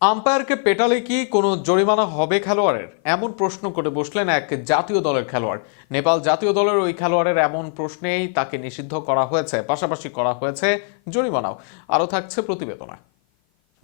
আম্পায়ারকে পেটালে কি কোনো জরিমানা হবে খেলোয়াড়ের? এমন প্রশ্ন করে বসলেন এক জাতীয় দলের খেলোয়াড়। নেপাল জাতীয় দলের ওই খেলোয়াড়ের এমন প্রশ্নেই তাকে নিষিদ্ধ করা হয়েছে, পাশাপাশি করা হয়েছে জরিমানাও। আরও থাকছে প্রতিবেদনে।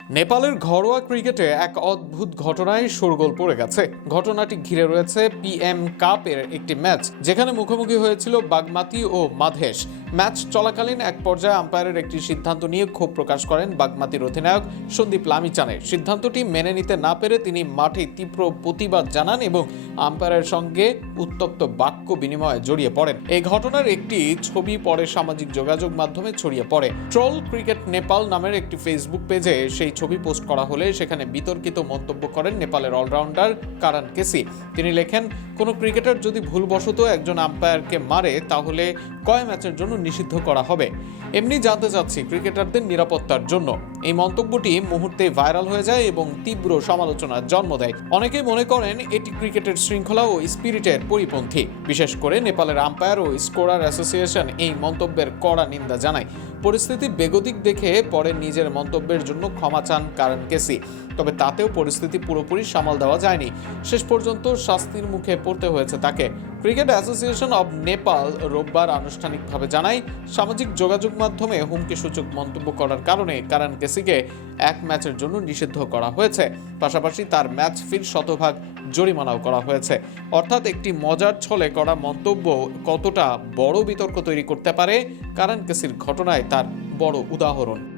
নেপালের ঘরোয়া ক্রিকেটে এক অদ্ভুত ঘটনায় শোরগোল পড়ে গেছে। ঘটনাটি ঘিরে রয়েছে পিএম কাপের একটি ম্যাচ, যেখানে মুখোমুখি হয়েছিল বাগমাতি ও মাধেশ। ম্যাচ চলাকালীন এক পর্যায়ে আম্পায়ারের একটি সিদ্ধান্ত নিয়ে ক্ষোভ প্রকাশ করেন বাগমাতির অধিনায়ক সন্দীপ লামিচানের। সিদ্ধান্তটি মেনে নিতে না পেরে তিনি মাঠে তীব্র প্রতিবাদ জানান এবং আম্পায়ারের সঙ্গে উত্তপ্ত বাক্য বিনিময়ে জড়িয়ে পড়েন। এই ঘটনার একটি ছবি পরে সামাজিক যোগাযোগ মাধ্যমে ছড়িয়ে পড়ে। ট্রল ক্রিকেট নেপাল নামের একটি ফেসবুক পেজে সেই ছবি পোস্ট করা হলে সেখানে বিতর্কিত মন্তব্য করেন নেপালের অলরাউন্ডার কারান কেসি। তিনি লেখেন, কোনো ক্রিকেটার যদি ভুলবশত একজন আম্পায়ারকে মারে তাহলে কয় ম্যাচের জন্য নিষিদ্ধ করা হবে? এমনি জানতে চাচ্ছি ক্রিকেটারদের নিরাপত্তার জন্য। এই মন্তব্যটি মুহূর্তে ভাইরাল হয়ে যায় এবং তীব্র সমালোচনার জন্ম দেয়। অনেকেই মনে করেন এটি ক্রিকেটের শৃঙ্খলা ও স্পিরিটের পরিপন্থী। বিশেষ করে নেপালের আম্পায়ার ও স্কোরার অ্যাসোসিয়েশন এই মন্তব্যের কড়া নিন্দা জানায়। পরিস্থিতি বেগতিক দেখে পরে নিজের মন্তব্যের জন্য ক্ষমা চান কারান কেসি। তবে তাতেও পরিস্থিতি পুরোপুরি সামাল দেওয়া যায়নি। শেষ পর্যন্ত শাস্তির মুখে পড়তে হয়েছে তাকে। ক্রিকেট অ্যাসোসিয়েশন অব নেপাল রোববার আনুষ্ঠানিকভাবে জানায়, সামাজিক যোগাযোগ মাধ্যমে হুমকিসূচক মন্তব্য করার কারণে কারান কেসিকে এক ম্যাচের জন্য নিষিদ্ধ করা হয়েছে। পাশাপাশি তার ম্যাচ ফির শতভাগ জরিমানাও করা হয়েছে। অর্থাৎ একটি মজার ছলে করা মন্তব্য কতটা বড় বিতর্ক তৈরি করতে পারে, কারান কেসির ঘটনায় তার বড় উদাহরণ।